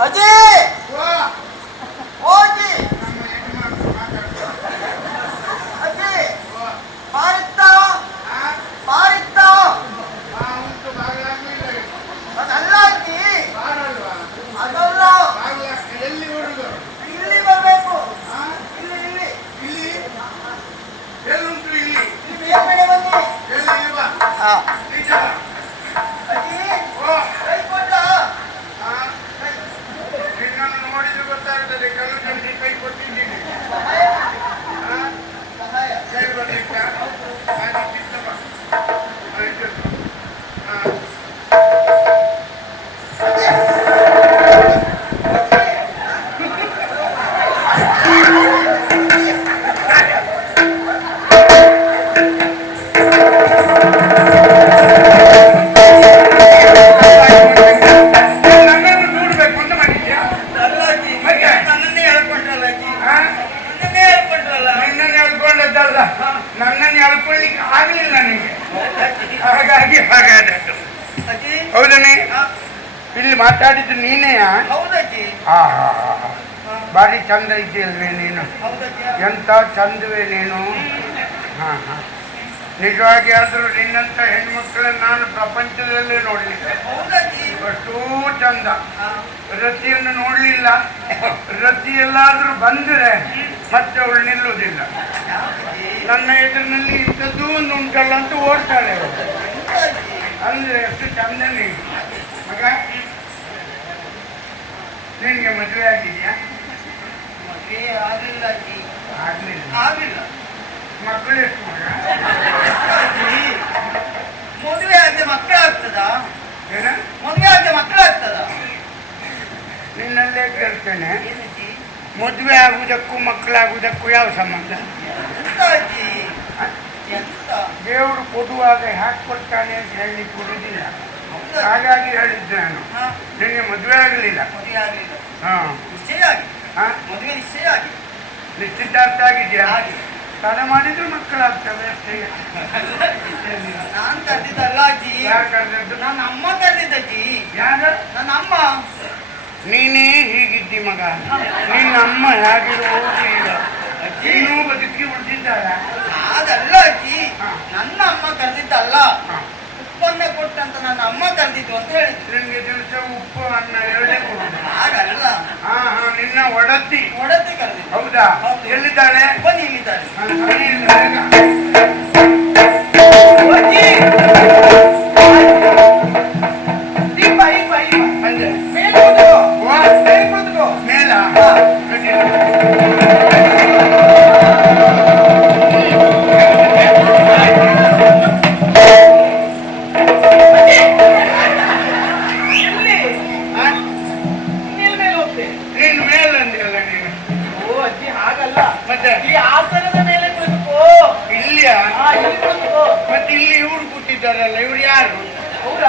ಅಜಯ್ ಓಜಿ ಅಜಯ್ ಪಾರಿತ್ತ ಪಾರಿತ್ತ ಅದಲ್ಲ ಅಜ್ಜಿ ಅದಲ್ಲ ಎಲ್ಲಿ ಹುಡುಗ ಇಲ್ಲಿ ಬರಬೇಕು ಇಲ್ಲಿ ಇಲ್ಲಿ ಇಲ್ಲಿ ಎಲ್ಲುಂಟು ಇಲ್ಲಿ ಬೇರೆ ಬನ್ನಿ ಎಲ್ಲಿ ಬಾ ನಿಜ ಅಜ್ಜಿ ಓ ಕೈ ಕೊಟ್ಟ ನಿನ್ನನ್ನು ನೋಡಿದ್ರೆ ಗೊತ್ತಾಗ್ತದೆ ಕಲ್ಲು ತಂದಿ ಕೈ ಕೊಟ್ಟಿದ್ದೀನಿ ಸಹಾಯ ಕೈ ಬರ್ಲಿಕ್ಕೆ ಹಾಗೆ ಚಿತ್ತಪ್ಪ ನನ್ನನ್ನು ಎಳ್ಕೊಳ್ಳಿಕ್ಕೆ ಆಗಲಿಲ್ಲ ನನಗೆ ಹಾಗಾಗಿ ಹಾಗಾದದ್ದು ಹೌದನೇ ಇಲ್ಲಿ ಮಾತಾಡಿದ್ದು ನೀನೆಯಾ ಹೌದಜ್ಜಿ ಭಾರಿ ಚಂದ ಇದೆಯಲ್ವೇ ನೀನು ಹೌದಜ್ಜಿ ಎಂತ ಚಂದವೇ ನೀನು ನಿಜವಾಗಿ ಆದರೂ ನಿನ್ನಂತ ಹೆಣ್ಮಕ್ಳನ್ನ ನಾನು ಪ್ರಪಂಚದಲ್ಲೇ ನೋಡಲಿಲ್ಲ ಹೌದಜ್ಜಿ ಅಷ್ಟೂ ಚಂದ ರತಿಯನ್ನು ನೋಡಲಿಲ್ಲ ರತಿ ಎಲ್ಲಾದ್ರೂ ಬಂದರೆ ಮತ್ತೆ ಅವಳು ನಿಲ್ಲುವುದಿಲ್ಲ ನನ್ನ ಎದುರಿನಲ್ಲಿ ಇಂಥದ್ದು ಒಂದು ಉಂಟಲ್ಲ ಅಂತ ಓಡ್ತಾಳೆ ಅವಳು ಅಂದ್ರೆ ಎಷ್ಟು ಚಂದ ನೀನು ಮಗ ನಿನಗೆ ಮದುವೆ ಆಗಿದೆಯಾ ಮದುವೆ ಆಗಲಿಲ್ಲ ಅಜ್ಜಿ ಆಗ್ಲಿಲ್ಲ ಆಗಲಿಲ್ಲ ಮಕ್ಕಳು ಎಷ್ಟು ಮಗ ಮದುವೆ ಆದ್ರೆ ಮಕ್ಕಳಾಗ್ತದಾ ಏನ ಮದುವೆ ಆದ್ರೆ ಮಕ್ಕಳಾಗ್ತದ ನಿನ್ನಲ್ಲೇ ಕೇಳ್ತೇನೆ ಏನಜ್ಜಿ ಮದುವೆ ಆಗುವುದಕ್ಕೂ ಮಕ್ಕಳಾಗುವುದಕ್ಕೂ ಯಾವ ಸಂಬಂಧ ಎಂತ ಅಜ್ಜಿ ಎಂತ ದೇವರು ಕೊಡುವಾಗ ಹ್ಯಾಕ್ ಕೊಡ್ತಾನೆ ಅಂತ ಹೇಳಿ ಕೊಡುವುದಿಲ್ಲ ಹಾಗಾಗಿ ಹೇಳಿದ್ದೆ ನಾನು ನಿನಗೆ ಮದುವೆ ಆಗಲಿಲ್ಲ ಮದುವೆ ಆಗಲಿಲ್ಲ ನಿಶ್ಚಯ ಆಗಿ ಮದುವೆ ನಿಶ್ಚಯ ಆಗಿ ನಿಶ್ಚಿತಾರ್ಥ ಆಗಿದೆಯಾ ಹಾಗೆ ತಡೆ ಮಾಡಿದ್ರು ಮಕ್ಕಳಾಗ್ತವೆ ಅಷ್ಟೇ ನಾನ್ ಕರೆದಿದ್ದಲ್ಲ ಅಜ್ಜಿ ಯಾರು ಕರೆದದ್ದು ನನ್ನ ಅಮ್ಮ ಕರೆದಿದ್ದಜ್ಜಿ ಯಾರು ನನ್ನ ಅಮ್ಮ ನೀನೇ ಹೀಗಿದ್ದಿ ಮಗ ನಿನ್ನ ಅಮ್ಮ ಹೇಗಿರುವುದು ಈಗ ಇನ್ನೂ ಬದುಕಿ ಉಳಿದಿದ್ದಾಳ ಅದಲ್ಲ ಅಜ್ಜಿ ನನ್ನ ಅಮ್ಮ ಕರೆದಿದ್ದಲ್ಲ ಉಪ್ಪನ್ನ ಕೊಟ್ಟಂತ ನನ್ನ ಅಮ್ಮ ಕರೆದಿದ್ದು ಅಂತ ಹೇಳಿದ್ರು ನಿನ್ಗೆ ದಿವಸ ಉಪ್ಪು ಅನ್ನ ಎರಡೇ ಕೊಡುದು ಹಾಗಲ್ಲ ನಿನ್ನ ಒಡತಿ ಒಡತಿ ಕರೆದಿದ್ದು ಹೌದಾ ಹೌದು. ಎಲ್ಲಿದ್ದಾಳೆ ಬನ್ನಿ ಇಲ್ಲಿದ್ದಾರೆ ಅಜ್ಜಿ ದೀಪ ದೀಪ ದೀಪ ಅಂದ್ರೆ ಮೇಲೆ ಕೂತ್ಕೋ ಮೇಲೆ ಕೂತ್ಕೋ ಮೇಲ ನೀನು ಮೇಲಂದಿಯಲ್ಲ ನೀನು ಓ ಅಜ್ಜಿ ಹಾಗಲ್ಲ ಮತ್ತೆ ಈ ಆಸನದ ಮೇಲೆ ಕುಳಿತುಕೋ ಇಲ್ಲಿಯಾ ಇಲ್ಲಿ ಕುಳಿತುಕೋ ಮತ್ತೆ ಇಲ್ಲಿ ಇವ್ರು ಕೂತಿದ್ದಾರಲ್ಲ ಇವ್ರು ಯಾರು ಅವರ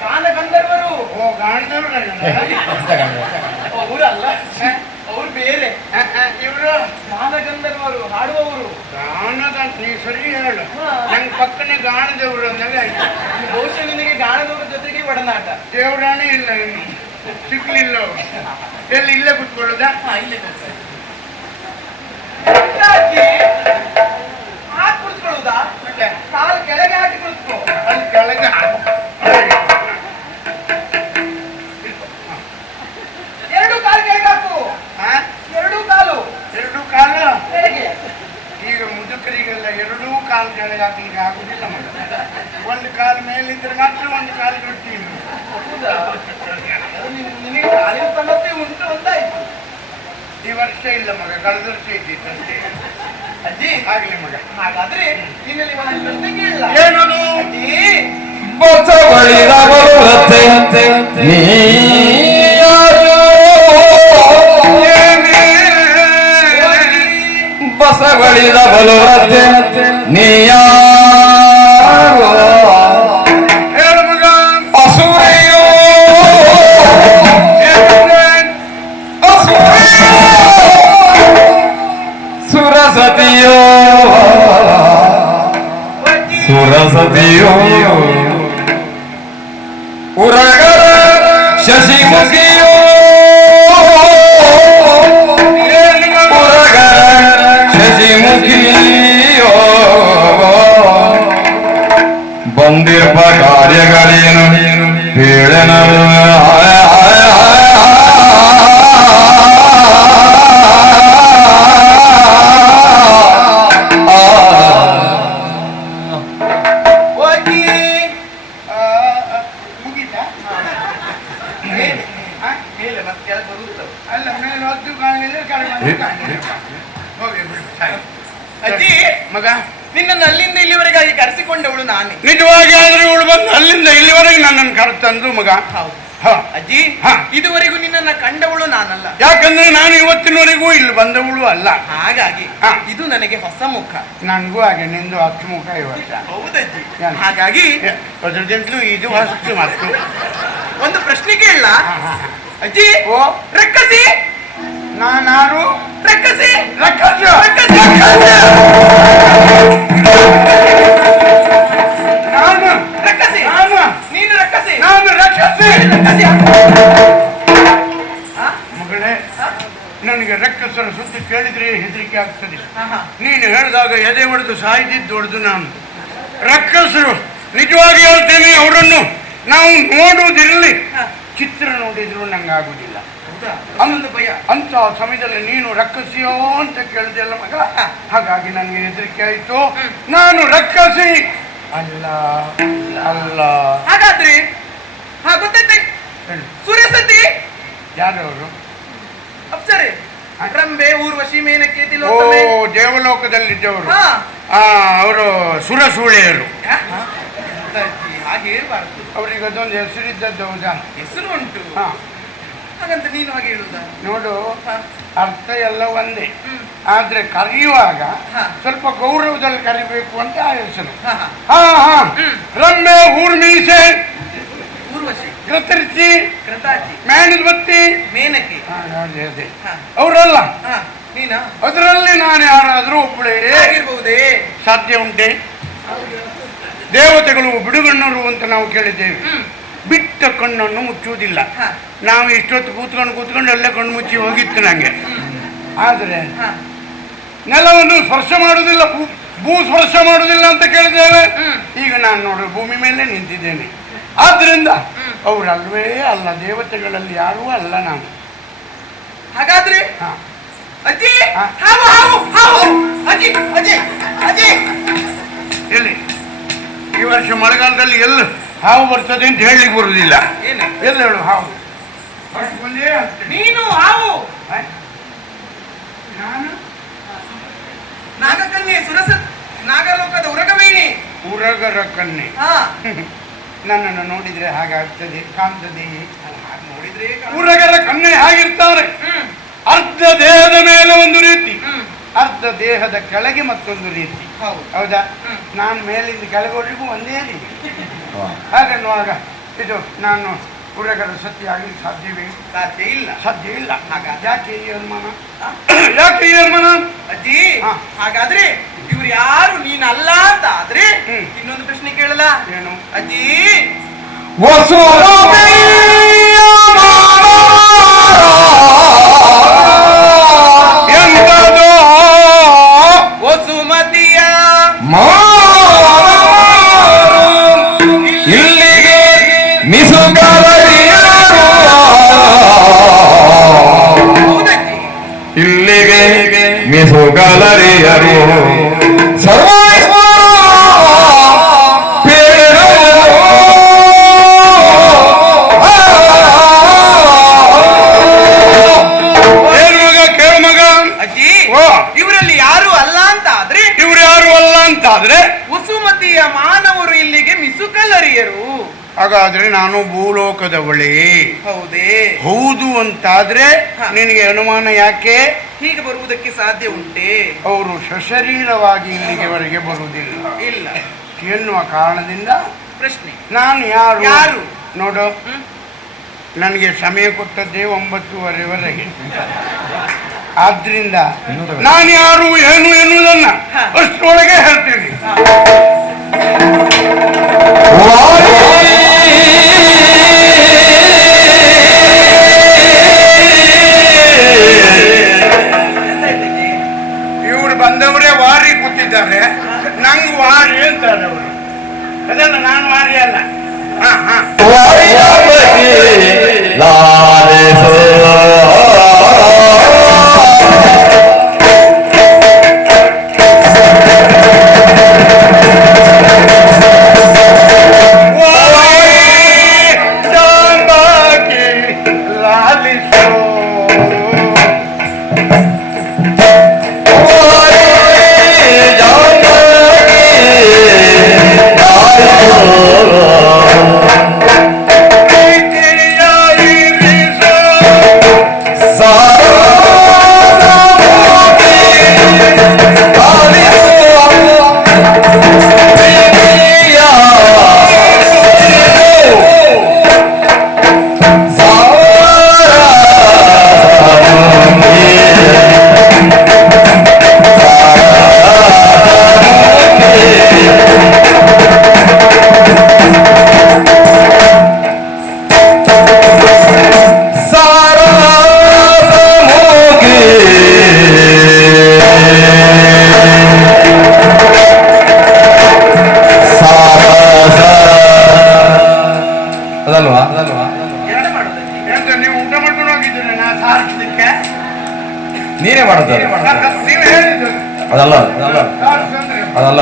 ಗಾನ ಗಂಧರ್ವರು ಓ ಗಾಣದವ್ರು ಅವರಲ್ಲ ಅವ್ರು ಬೇರೆ ಇವರು ಗಾನ ಗಂಧರ್ವರು ಹಾಡುವವರು ಗಾಣದ ನೀ ಸರಿ ಹೇಳು ನಂಗೆ ಪಕ್ಕನೆ ಗಾಣದವ್ರು ಅಂದಾಗ ಆಯ್ತು ಬಹುಶಃ ನಿನಗೆ ಗಾನದವರ ಜೊತೆಗೆ ಒಡನಾಟ ದೇವರಾಣೆ ಇಲ್ಲ ಇನ್ನು ಸಿಗ್ಲಿಲ್ಲ ಅವ್ರು. ಎಲ್ಲಿ ಇಲ್ಲೇ ಕುತ್ಕೊಳ್ಳೋದಾ ಇಲ್ಲೇ ಹಾಕಿ ಕುಳಿತುಕೊಳ್ಳುವುದಾ ಮತ್ತೆ ಕಾಲು ಕೆಳಗೆ ಹಾಕಿ ಕುಳಿತುಕೋ ಅಲ್ಲಿ ಕೆಳಗೆ ಎರಡು ಕಾಲು ಕೆಳಗೆ ಹಾಕು ಎರಡು ಕಾಲು ಎರಡು ಕಾಲು ಕೆಳಗೆ ಈಗ ಮುದುಕರಿಗೆಲ್ಲ ಎರಡೂ ಕಾಲು ಕೆಳಗೆ ಹಾಕ್ಲಿಕ್ಕೆ ಆಗುದಿಲ್ಲ ಮಗ ಒಂದು ಕಾಲು ಮೇಲಿದ್ರೆ ಮಾತ್ರ ಒಂದು ಕಾಲು ಗಟ್ಟಿ ನಿನಗೆ ಕಾಲಿನ ಸಮಸ್ಯೆ ಉಂಟು ಅಂತಾಯ್ತು ಈ ವರ್ಷ ಇಲ್ಲ ಮಗ ಕಳೆದ ವರ್ಷ ಇದ್ದಿತ್ತು ಅಷ್ಟೇ ಅಜ್ಜಿ ಆಗ್ಲಿ ಮಗ ಹಾಗಾದ್ರೆ ನಿನ್ನಲ್ಲಿ ಒಂದು ಪ್ರಶ್ನೆ ಕೇಳಲ್ಲ ಏನದು ಅಜ್ಜಿ ಬಸವಳಿದ ಬರುವಂತೆ ಬಸವಳಿದ ಬರುವಂತೆ ನೀಯಾ ಹೇಳು ಮಗ ಅಸುರೆಯೋ ಸುರಸತಿಯೋ ಸುರಸತಿಯೋ ಉರಗರ ಶಶಿಮುಖಿಯೋ ಮತ್ತೆ ಕೆಳಗೆ ಬರುತ್ತವೆ. ಅಲ್ಲ ಮೇಲೆ ಹೊತ್ತು ಕಾಣಲಿಲ್ಲ ಕೆಳಗೆ ಬಂದು ಕಾಣಲಿಲ್ಲ. ಹೋಗಿ ಬಿಡು ಸರಿ. ಅಜ್ಜಿ ಮಗ ನಿನ್ನನ್ನು ಅಲ್ಲಿಂದ ಇಲ್ಲಿವರೆಗಾಗಿ ಕರೆಸಿಕೊಂಡವಳು ನಾನೇ. ನಿಜವಾಗಿ ಆದ್ರೆ ಇವಳು ಬಂದು ಅಲ್ಲಿಂದ ಇಲ್ಲಿವರೆಗೆ ನನ್ನನ್ನು ಕರೆತಂದು ಮಗ. ಹೌದು ಹ. ಅಜ್ಜಿ, ಹ. ಇದುವರೆಗೂ ನಿನ್ನನ್ನ ಕಂಡವಳು ನಾನಲ್ಲ. ಯಾಕಂದ್ರೆ ನಾನು ಇವತ್ತಿನವರೆಗೂ ಇಲ್ಲಿ ಬಂದವಳು ಅಲ್ಲ. ಹಾಗಾಗಿ ಹ. ಇದು ನನಗೆ ಹೊಸ ಮುಖ. ನನಗೂ ಹಾಗೆ ನಿಂದು 10 ಮುಖ ಇವತ್ತ. ಹೌದಜ್ಜಿ. ಏನು? ಹಾಗಾಗಿ ಅದ್ರದಿಂತಲೂ ಇದು ಹೊಸ್ತು ಮತ್ತು. ಒಂದು ಪ್ರಶ್ನೆ ಕೇಳಲ್ಲ ಅಜ್ಜಿ? ಓ ರಕ್ಕಸಿ ನಾನಾರು ರಕ್ಕಸಿ ರಕ್ಕಸ ರಕ್ಕಸಿ ನಾನು ರಕ್ಕಸಿ ನಾನು ನೀನು ರಕ್ಕಸಿ ನಾನು ರಕ್ಕಸಿ ರಕ್ಕಸಿ. ಹ? ಮಗಳೇ ನನಗೆ ರಕ್ಕಸರ ಸುದ್ದಿ ಕೇಳಿದ್ರೆ ಹೆದರಿಕೆ ಆಗ್ತದೆ. ಹ, ಹ. ನೀನು ಹೇಳಿದಾಗ ಎದೆ ಹೊಡೆದು ಸಾಯ್ದಿದ್ದು ಹೊಡೆದು ನಾನು ರಕ್ಕಸರು ನಿಜವಾಗಿ ಹೇಳ್ತೇನೆ, ಅವರನ್ನು ನಾವು ನೋಡುವುದಿರಲಿ, ಹ. ಚಿತ್ರ ನೋಡಿದ್ರು ನಂಗೆ ಆಗುದಿಲ್ಲ. ಹೌದಾ? ಅಷ್ಟೊಂದು ಭಯ? ಅಂತ ಸಮಯದಲ್ಲಿ ನೀನು ರಕ್ಕಸಿಯೋ ಅಂತ ಕೇಳಿದೆಲ್ಲ ಮಗ, ಹಾಗಾಗಿ ನನಗೆ ಹೆದರಿಕೆ ಆಯ್ತು. ನಾನು ರಕ್ಕಸಿ ಅಲ್ಲ ಅಲ್ಲ. ಹಾಗಾದ್ರೆ ಗೊತ್ತೈತೆ, ಹೇಳು. ಸುರಸತಿ ಯಾರು ಅವರು? ಅಪ್ಸರೆ, ರಂಬೆ, ಊರ್ವಶಿ, ಮೇನಕೆ, ಓ ತಿಲೋತ್ತಮೆ. ದೇವಲೋಕದಲ್ಲಿದ್ದವರು. ಹಾ. ಅವರು ಸುರಸೂಳೆಯರು. ಅಜ್ಜಿ, ಹಾಗೆ ಹೇಳ್ಬಾರ್ದು. ಅವರಿಗೆ ಅದೊಂದು ಹೆಸರಿದ್ದದ್ದು. ಹೌದಾ? ಹೆಸರು ಉಂಟು, ಹಾ. ಹಾಗಂತ ನೀನು ಹಾಗೆ ಹೇಳುದಾ? ನೋಡು, ಹಾ. ಅರ್ಥ ಎಲ್ಲ ಒಂದೇ, ಹ್ಮ್. ಆದ್ರೆ ಕರೆಯುವಾಗ ಹಾ. ಸ್ವಲ್ಪ ಗೌರವದಲ್ಲಿ ಕರಿಬೇಕು ಅಂತ ಆ ಹೆಸರು. ಹಾ, ಹಾ. ಹಾ ಹಾ. ಹ್ಮ್. ರಮ್ಮೆ, ಊರ್ಮೀಸೆ, ಊರ್ವಶಿ, ಕೃತರ್ಚಿ, ಕೃತಾಚಿ, ಮ್ಯಾಣದ ಬತ್ತಿ, ಮೇನಕೆ. ಅದೇ ಹಾ. ಅವರಲ್ಲ. ಹಾ, ನೀನಾ? ಅದರಲ್ಲಿ ನಾನು ಯಾರಾದ್ರೂ ಒಬ್ಬಳೇ ಆಗಿರ್ಬಹುದೇ? ಸಾಧ್ಯ ಉಂಟೆ? ದೇವತೆಗಳು ಬಿಡುಗಣ್ಣರು ಅಂತ ನಾವು ಕೇಳಿದ್ದೇವೆ. ಹ್ಮ್. ಬಿಟ್ಟ ಕಣ್ಣನ್ನು ಮುಚ್ಚುವುದಿಲ್ಲ. ಹಾ. ನಾವು ಇಷ್ಟೊತ್ತು ಕೂತ್ಕೊಂಡು ಅಲ್ಲೇ ಕಣ್ಣು ಮುಚ್ಚಿ ಹೋಗಿತ್ತು ನಂಗೆ. ಆದರೆ ಹಾ. ನೆಲವನ್ನು ಸ್ಪರ್ಶ ಮಾಡುವುದಿಲ್ಲ, ಭೂ ಸ್ಪರ್ಶ ಮಾಡುವುದಿಲ್ಲ ಅಂತ ಕೇಳಿದ್ದೇವೆ. ಹ್ಮ್. ಈಗ ನಾನು ನೋಡ್ರಿ ಭೂಮಿ ಮೇಲೆ ನಿಂತಿದ್ದೇನೆ. ಆದ್ರಿಂದ ಅವರಲ್ವೇ ಅಲ್ಲ, ದೇವತೆಗಳಲ್ಲಿ ಯಾರೂ ಅಲ್ಲ ನಾನು. ಹಾಗಾದ್ರೆ ಹಾ. ಅಜ್ಜಿ, ಹಾ. ಹಾವು ಹಾವು ಹಾವು ಅಜ್ಜಿ ಅಜ್ಜಿ ಅಜ್ಜಿ. ಎಲ್ಲಿ ಈ ವರ್ಷ ಮಳೆಗಾಲದಲ್ಲಿ ಎಲ್ಲ ಹಾವು ಬರ್ತದೆ ಅಂತ ಹೇಳಲಿಕ್ಕೆ ಬರುವುದಿಲ್ಲ. ಏನು? ಎಲ್ಲ ಹೇಳು ಹಾವು ಬಂದೇ ಆಗ್ತದೆ. ನೀನು ಹಾವು? ನಾನು ನಾಗಕನ್ಯೆ, ಸುರಸ, ನಾಗಲೋಕದ ಉರಗವೇಣಿ, ಉರಗರ ಕನ್ನೆ. ಹಾ. ನನ್ನನ್ನು ನೋಡಿದ್ರೆ ಹಾಗಾಗ್ತದೆ, ಕಾಣ್ತದೆ. ಹಾಗೆ ನೋಡಿದ್ರೆ ಉರಗರ ಕನ್ನೆ ಹಾಗಿರ್ತಾರೆ. ಹ್ಮ್. ಅರ್ಧ ದೇಹದ ಮೇಲೆ ಒಂದು ರೀತಿ, ಹ್ಮ್. ಅರ್ಧ ದೇಹದ ಕೆಳಗೆ ಮತ್ತೊಂದು ರೀತಿ. ಹೌದು. ಹೌದಾ? ಹ್ಮ್. ನಾನು ಮೇಲಿಂದ ಕೆಳಗೋರಿಗೂ ಒಂದೇ ರೀತಿ. ಹಾಗನ್ನುವಾಗ ಇದು ನಾನು ಉರಗರ ಸತ್ಯ ಆಗಲಿಕ್ಕೆ ಸಾಧ್ಯವೇ? ಸಾಧ್ಯ ಇಲ್ಲ. ಸಾಧ್ಯ ಇಲ್ಲ. ಹಾಗಾದ್ರೆ ಯಾಕೆ ಈ ಅನುಮಾನ? ಯಾಕೆ ಈ ಅನುಮಾನ? ಅಜ್ಜಿ, ಹಾ. ಹಾಗಾದ್ರೆ ಇವ್ರು ಯಾರು ನೀನಲ್ಲ ಅಂತ ಆದ್ರೆ ಹ್ಮ್. ಇನ್ನೊಂದು ಪ್ರಶ್ನೆ ಕೇಳಲ್ಲ? ಏನು? ಅಜ್ಜಿ, ಎಂತದೋ ವಸುಮತಿಯ ಇಲ್ಲಿಗೆ ಹೌದಜ್ಜಿ. ಇಲ್ಲಿಗೆ ಮಿಸುಗಲರಿಯರು ಏನು ಮಗ? ಕೇಳು ಮಗ. ಅಜ್ಜಿ, ಓ, ಇವರಲ್ಲಿ ಯಾರು ಅಲ್ಲ ಅಂತ ಆದ್ರೆ ಇವ್ರು ಯಾರು ಅಲ್ಲ ಅಂತಾದ್ರೆ ವಸುಮತಿಯ ಮಾನವರು ಇಲ್ಲಿಗೆ ಮಿಸುಕಲರಿಯರು. ಹಾಗಾದ್ರೆ ನಾನು ಭೂಲೋಕದವಳೇ. ಹೌದೇ? ಹೌದು ಅಂತಾದ್ರೆ ಹಾ. ನಿನಗೆ ಅನುಮಾನ ಯಾಕೆ? ಹೀಗೆ ಬರುವುದಕ್ಕೆ ಸಾಧ್ಯ ಉಂಟೆ? ಅವರು ಸಶರೀರವಾಗಿ ಇಲ್ಲಿಗೆವರೆಗೆ ಬರುವುದಿಲ್ಲ ಇಲ್ಲ ಎನ್ನುವ ಕಾರಣದಿಂದ ಪ್ರಶ್ನೆ. ನಾನು ಯಾರು? ಯಾರು? ನೋಡು, ಹ್ಮ್? ನನಗೆ ಸಮಯ ಕೊಟ್ಟದ್ದೇ 9:30ವರೆಗೆ. ಆದ್ರಿಂದ ನಾನು ಯಾರು ಏನು ಎನ್ನುವುದನ್ನ ಹಾ. ಅಷ್ಟರೊಳಗೆ ಹೇಳ್ತೀನಿ. ಎಂತಾಯ್ತಜ್ಜಿ? ಇವರು ಬಂದವರೇ ವಾರಿ ಕೂತಿದ್ದಾರೆ, ನಂಗೆ ವಾರಿ ಅಂತಾರೆ ಅವರು. ಅದಲ್ಲ, ನಾನು ವಾರಿ ಅಲ್ಲ. ಹಾ ಹಾ. ಲಾಲಿಸೋ ಕರ್ಕೊಂಡೋಗಿದ್ದು ನಾ ಸಾರಿಸ್ಲಿಕ್ಕೆ. ನೀನೇ ಮಾಡೋದು ನೀವು ಹೇಳಿದ್ದು ಅದಲ್ಲ ಅದಲ್ಲ ಸಾರಿಸಂದ್ರೆ ಅದಲ್ಲ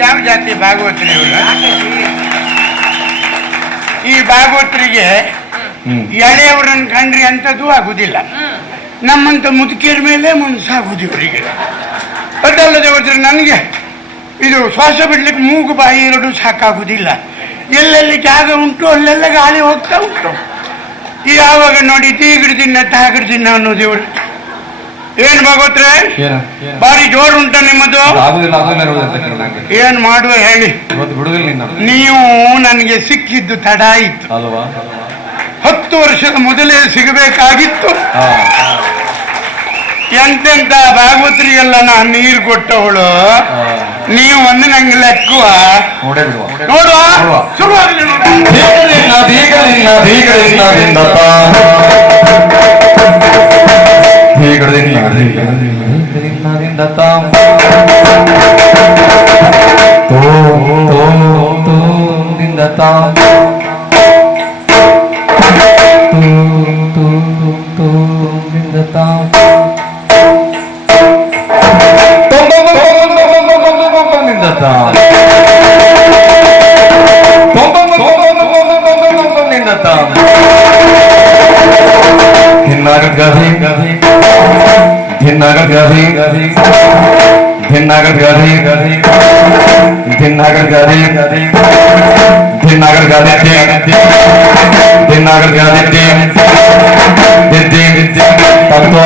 ಯಾವ ಜಾತಿ ಭಾಗವತರಿ ಇವ್ರು? ಈ ಭಾಗವತರಿಗೆ ಎಳೆಯವರನ್ನು ಕಂಡ್ರಿ ಅಂತದ್ದು ಆಗುದಿಲ್ಲ. ನಮ್ಮಂತ ಮುದುಕಿಯರ ಮೇಲೆ ಮನಸ್ಸಾಗುದು ಇವರಿಗೆ. ಅದಲ್ಲದೆ ಹೋದ್ರೆ ನನಗೆ ಇದು ಶ್ವಾಸ ಬಿಡ್ಲಿಕ್ಕೆ ಮೂಗು ಬಾಯಿ ಎರಡು ಸಾಕಾಗುದಿಲ್ಲ. ಎಲ್ಲೆಲ್ಲಿ ಜಾಗ ಉಂಟು ಅಲ್ಲೆಲ್ಲ ಗಾಳಿ ಹೋಗ್ತಾ ಉಂಟು. ಯಾವಾಗ ನೋಡಿ ತೀಗಡು ದಿನ ತಾಗಡು ದಿನ ಅನ್ನೋದು ಇವರು. ಏನ್ ಭಾಗವತ್ರೆ ಬಾರಿ ಜೋರು ಉಂಟ ನಿಮ್ಮದು? ಏನ್ ಮಾಡುವ ಹೇಳಿ. ನೀವು ನನಗೆ ಸಿಕ್ಕಿದ್ದು ತಡ ಆಯಿತು. 10 ವರ್ಷದ ಮೊದಲೇ ಸಿಗಬೇಕಾಗಿತ್ತು. ಎಂತೆಂತ ಭಾಗವತ್ರಿಗೆಲ್ಲ ನಾನು ನೀರು ಕೊಟ್ಟವಳು. ನೀವು ಒಂದು ನಂಗೆ ಲೆಕ್ಕುವ ನೋಡುವ ಶುರುವಾಗಲಿ. धिन्नाग gadi Dhinnagar gadi Dhinnagar gadi Dhinnagar gadi Dhinnagar gadi Dhinnagar gadi Tatto